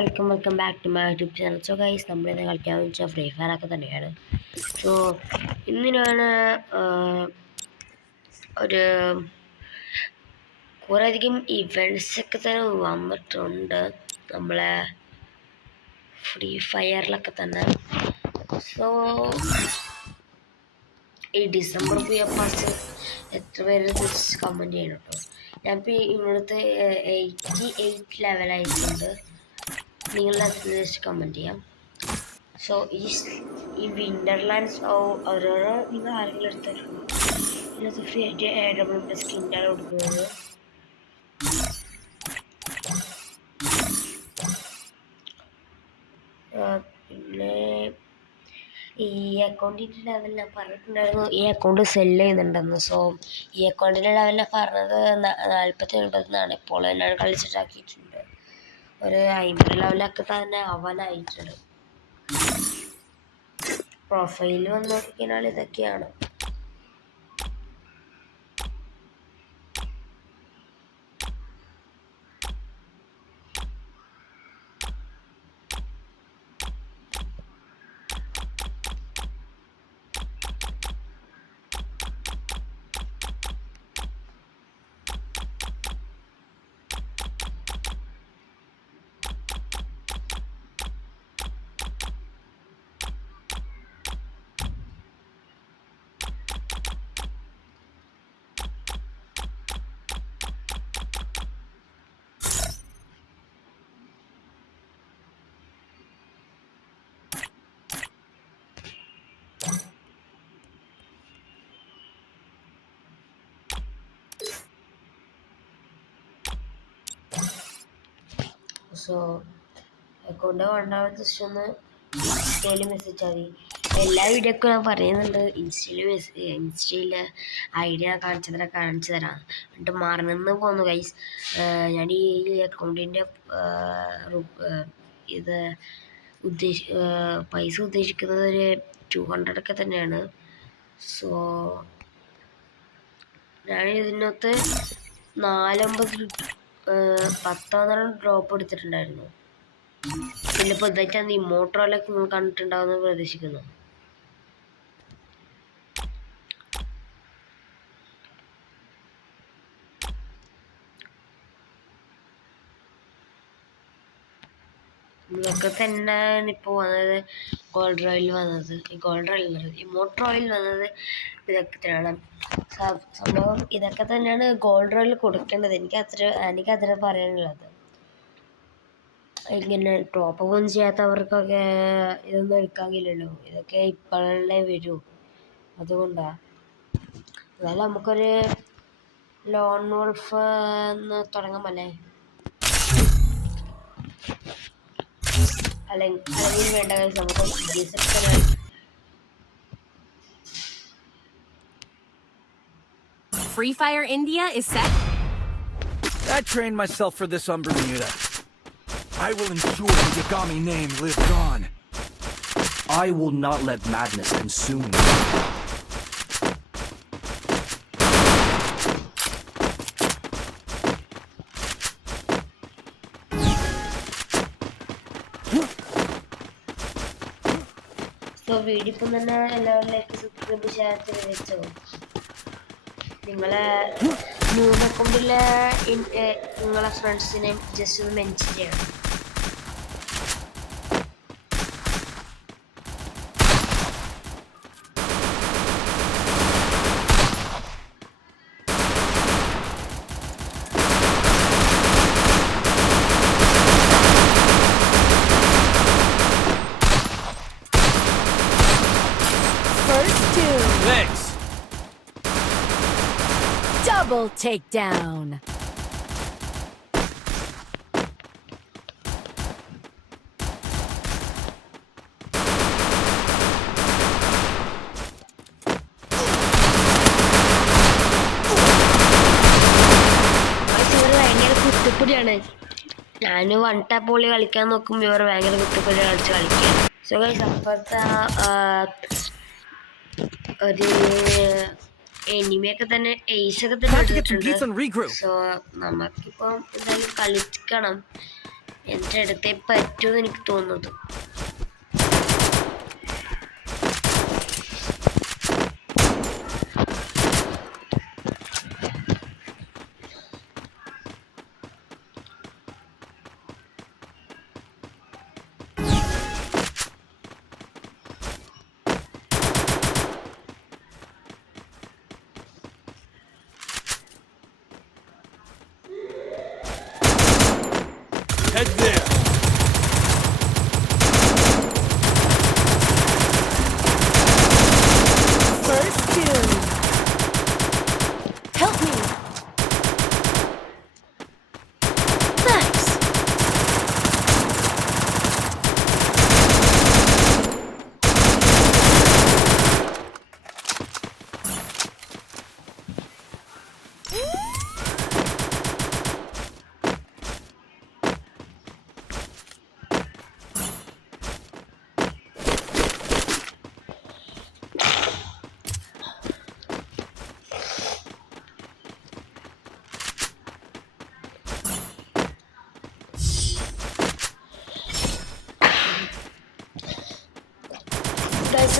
Welcome back to my YouTube channel. So guys, നമ്മളിന്ന് കളിക്കാമെന്ന് വെച്ചാൽ ഫ്രീ ഫയർ ഒക്കെ തന്നെയാണ്. സോ ഇന്നിനാണ് ഒരു കുറേയധികം ഇവൻറ്റ്സ് ഒക്കെ തന്നെ വന്നിട്ടുണ്ട് നമ്മളെ ഫ്രീ ഫയറിലൊക്കെ തന്നെ. സോ ഈ ഡിസംബർ പാസ് എത്ര പേര് കമൻറ്റ് ചെയ്യണം കേട്ടോ. ഞാനിപ്പോൾ ഇവിടുത്തെ 88 ലെവലായിട്ടുണ്ട്. നിങ്ങളുടെ ജസ്റ്റ് കമൻറ്റ് ചെയ്യാം. സോ ഈ വിൻ്റർലാൻഡ്സ് ഓരോരോ നിങ്ങൾ ആരെങ്കിലും എടുത്തിട്ടുണ്ടോ? ഇതിനകത്ത് ഫ്രീ ആയിട്ട് AWP സ്കിന്നാണ് കൊടുക്കുന്നത്. പിന്നെ ഈ അക്കൗണ്ടിൻ്റെ ലെവൽ ഞാൻ പറഞ്ഞിട്ടുണ്ടായിരുന്നു, ഈ അക്കൗണ്ട് സെല്ല് ചെയ്യുന്നുണ്ടെന്ന്. സോ ഈ അക്കൗണ്ടിൻ്റെ ലെവലിൽ പറഞ്ഞത് 49 ഇപ്പോൾ ഞാൻ കളിച്ചിട്ടാക്കിയിട്ടുണ്ട്. ഒരു 50 ലെവലൊക്കെ തന്നെ അവനായിട്ടുണ്ട്. പ്രൊഫൈൽ വന്ന് നോക്കിക്കഴിഞ്ഞാൽ ഇതൊക്കെയാണ്. സോ അക്കൗണ്ട് വേണ്ടാത്ത ജസ്റ്റ് ഒന്ന് ഇൻസ്റ്റയിൽ മെസ്സേജ് മതി. എല്ലാ വീഡിയോക്കും ഞാൻ പറയുന്നുണ്ട്, ഇൻസ്റ്റയിൽ ഐഡിയ കാണിച്ചു തരാം. എന്നിട്ട് മറന്നു പോന്നു ഗൈസ്. ഞാൻ ഈ അക്കൗണ്ടിൻ്റെ ഇത് പൈസ ഉദ്ദേശിക്കുന്നത് ഒരു 200 ഒക്കെ തന്നെയാണ്. സോ ഞാൻ ഇതിനകത്ത് 10 ഡ്രോപ്പ് എടുത്തിട്ടുണ്ടായിരുന്നു. പിന്നെ ഇപ്പോൾ ഇതായിട്ടാണ് ഈ മോട്ടോറോലൊക്കെ നിങ്ങൾ കണ്ടിട്ടുണ്ടാവുമെന്ന് പ്രതീക്ഷിക്കുന്നു. ഇതൊക്കെ തന്നെയാണ് ഇപ്പോൾ വന്നത്. ഗോൾഡ് റോയിൽ വന്നത്, ഈ മോട്ടോർ ഓയിൽ വന്നത് ഇതൊക്കെ തന്നെയാണ് സംഭവം. ഇതൊക്കെ തന്നെയാണ് ഗോൾഡ് റോയിൽ കൊടുക്കേണ്ടത്. എനിക്കത്ര പറയാനുള്ളത്. ഇങ്ങനെ ടോപ്പ് ഒന്നും ചെയ്യാത്തവർക്കൊക്കെ ഇതൊന്നും എടുക്കാൻ കഴിയില്ലല്ലോ. ഇതൊക്കെ ഇപ്പോഴല്ലേ വരൂ, അതുകൊണ്ടാണ്. എന്നാലും നമുക്കൊരു ലോൺ വോൾഫ് എന്ന് തുടങ്ങാമല്ലേ? അല്ലെങ്കിൽ വേണ്ട നമുക്ക് Free Fire India is set. I trained myself for this on Bermuda. I will ensure the Yagami name lives on. I will not let madness consume me. So video ഇപ്പം തന്നെ എല്ലാവരിലേക്ക് subscribe share ചെയ്ത് വെച്ചോ. നിങ്ങളെ news അക്കൗണ്ടിലെ നിങ്ങളെ ഫ്രണ്ട്സിനെ just ഒന്ന് mention ചെയ്യണം. Thanks. Double takedown. കുത്തിപ്പൊടിയാണ്. ഞാൻ വൺ ടാപ്പ് പൊളി കളിക്കാൻ നോക്കുമ്പോൾ ഇവർ ഭയങ്കര കുത്തിപ്പൊടി കളിക്കാൻ. സോ ഗൈസ്, അപ്പുറത്തെ ഒരു എനിമിയൊക്കെ തന്നെ ഏസൊക്കെ തന്നെ എടുത്തിട്ടുണ്ട്. സോ നമുക്കിപ്പം എന്തായാലും കളിക്കണം. എൻ്റെ അടുത്തേ പറ്റുമെന്ന് എനിക്ക് തോന്നുന്നത്. Head there. First doom. Help me. Nice.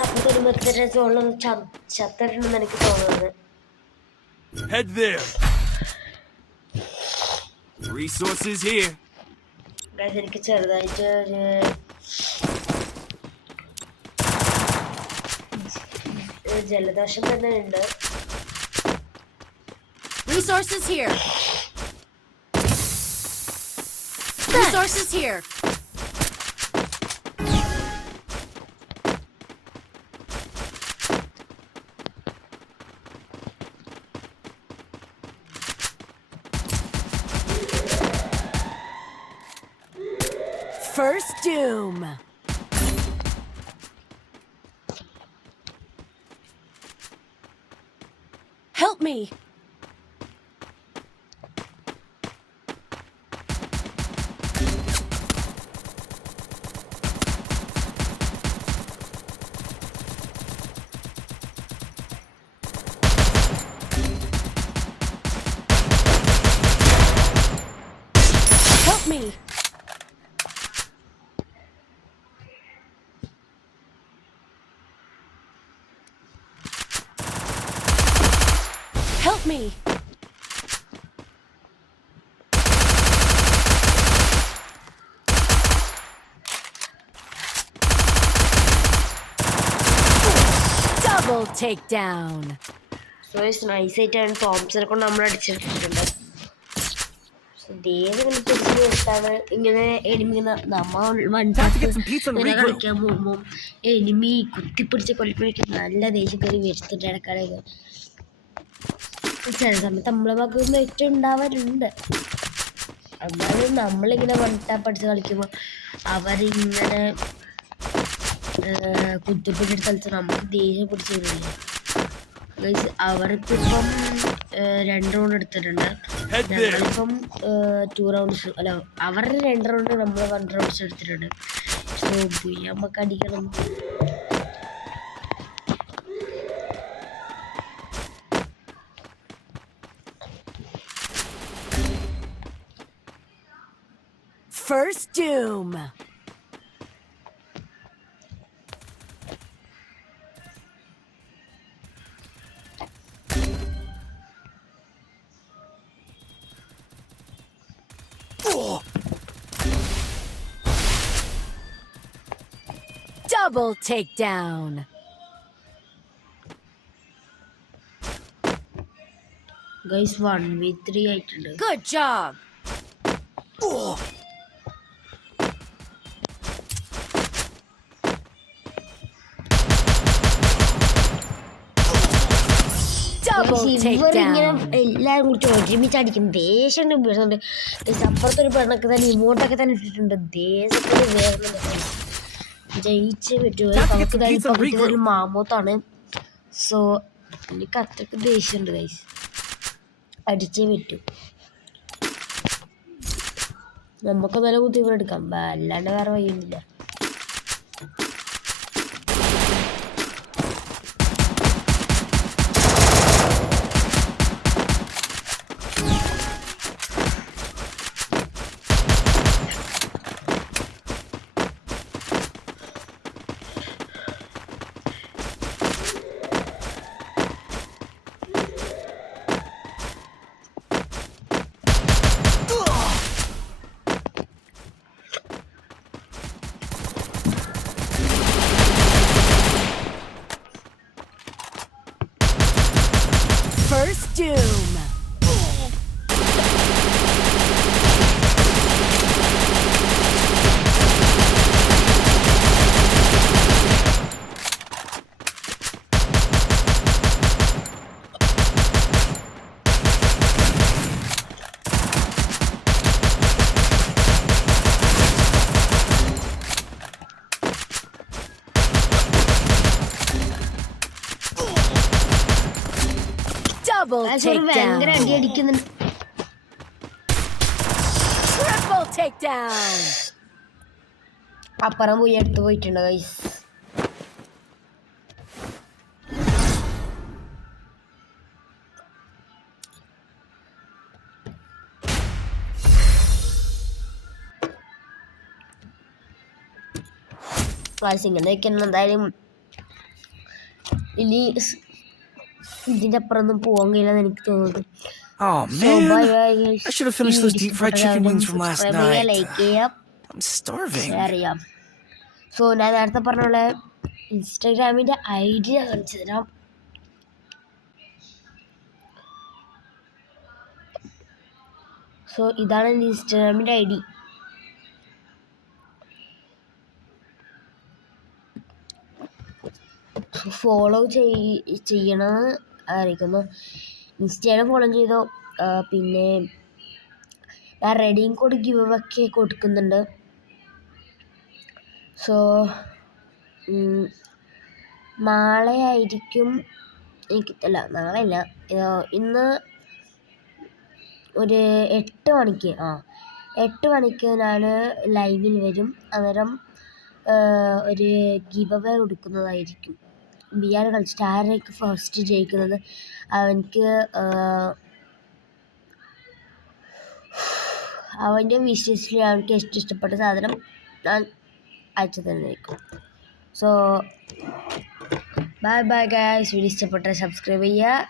അപ്പത്തൊരു മെത്തരസോളം ചത്തിട്ടുണ്ടെന്ന് എനിക്ക് തോന്നുന്നത്. Head there. Resources here. എനിക്ക് ചെറുതായിട്ട് ജലദോഷം തന്നെ ഉണ്ട്. Resources here. Resources here. First doom. Help me. Help me. Help me. Double takedown. So നൈസായിട്ടാണ് തോംസനെ കൊണ്ട് നമ്മൾ അടിച്ചിട്ടുണ്ട്. ഇങ്ങനെ പിടിച്ചു നിർത്താറ് ഇങ്ങനെ എനിമി ഇങ്ങനെ കളിക്കാൻ പോകുമ്പോൾ എനിമി കുത്തിപ്പിടിച്ച് കൊല്ലിപ്പിടിക്ക് നല്ല ദേഷ്യം കയറി വരുത്തിട്ട് ഇടക്കാളൊക്കെ ചില സമയത്ത് നമ്മളെ ഭാഗത്ത് ഏറ്റവും ഉണ്ടാവാറുണ്ട്. എന്നാലും നമ്മളിങ്ങനെ വൺടാപ്പ് അടിച്ച് കളിക്കുമ്പോൾ അവരിങ്ങനെ കുത്തിപ്പിടിച്ച് കളിച്ച് നമുക്ക് ദേഷ്യം പിടിച്ച് വരില്ലേ. അവർക്കിപ്പം 2 റൗണ്ട് എടുത്തിട്ടുണ്ട്. ഞങ്ങളിപ്പം 2 റൗണ്ട്സ് അല്ല അവരുടെ 2 റൗണ്ട് നമ്മൾ 1 റൗണ്ട്സ് എടുത്തിട്ടുണ്ട്. സോ നമുക്ക് അടിക്കണം. First doom. Double takedown. Guys 1v3 ആയിട്ടുണ്ട്. Good job. ഇവരിങ്ങനെ എല്ലാവരും കുറിച്ച് ഒരുമിച്ച് അടിക്കും. ദേഷ്യം വരുന്നുണ്ട്. അപ്പുറത്തൊരു പെണ്ണൊക്കെ തന്നെ ഇമോട്ടൊക്കെ തന്നെ ഇട്ടിട്ടുണ്ട്. ദേശത്തിന് വേറുന്നുണ്ട്. ജയിച്ചേ പറ്റുമോ. ഒരു മാമോത്താണ്. സോ എനിക്ക് അത്രയ്ക്ക് ദേഷ്യമുണ്ട് ഗൈസ്. അടിച്ചേ പറ്റൂ. നമുക്ക് നല്ല കുത്തി എടുക്കാം. അല്ലാണ്ട് വേറെ വഴിയൊന്നുമില്ല. Double ഭയങ്കര അടി takedown. അടിക്കുന്നുണ്ട്. Triple takedown. അപ്പുറം പോയി എടുത്ത് പോയിട്ടുണ്ട് ഗൈസ്. ഇങ്ങനെ എന്തായാലും ഇനി ഇതിന്റെ അപ്പുറം ഒന്നും പോകാൻ കഴിയില്ലെന്ന് എനിക്ക് തോന്നുന്നു. Oh man, I should have finished those deep fried chicken wings from last night. Like ചെയ്യാം, I'm starving. ഷെയർ ചെയ്യാം. സോ ഞാൻ നേരത്തെ പറഞ്ഞ പോലെ ഇൻസ്റ്റാഗ്രാമിൻ്റെ ID ഞാൻ കാണിച്ചു തരാം. സോ ഇതാണ് എൻ്റെ ഇൻസ്റ്റാഗ്രാമിൻ്റെ ID. ഫോളോ ചെയ്യണമെന്ന് അറിയിക്കുന്നു. ഇൻസ്റ്റയിലും ഫോളോ ചെയ്തോ. പിന്നെ ഞാൻ റെഡീം കോഡ് ഗിവ് ഒക്കെ കൊടുക്കുന്നുണ്ട്. സോ നാളെ ആയിരിക്കും നാളെയല്ല, ഇന്ന് ഒരു 8 മണിക്ക് ഞാൻ ലൈവിൽ വരും. അന്നേരം ഒരു ഗിവ് അവേ കൊടുക്കുന്നതായിരിക്കും. ബിആർ കളിച്ചിട്ട് ആരായിരിക്കും ഫസ്റ്റ് ജയിക്കുന്നത് അവൻ്റെ വിഷസിൽ അവർക്ക് ഏറ്റവും ഇഷ്ടപ്പെട്ട സാധനം ഞാൻ അയച്ചു തന്നേക്കും. So bye bye guys. Video ഇഷ്ടപ്പെട്ട സബ്സ്ക്രൈബ് ചെയ്യുക.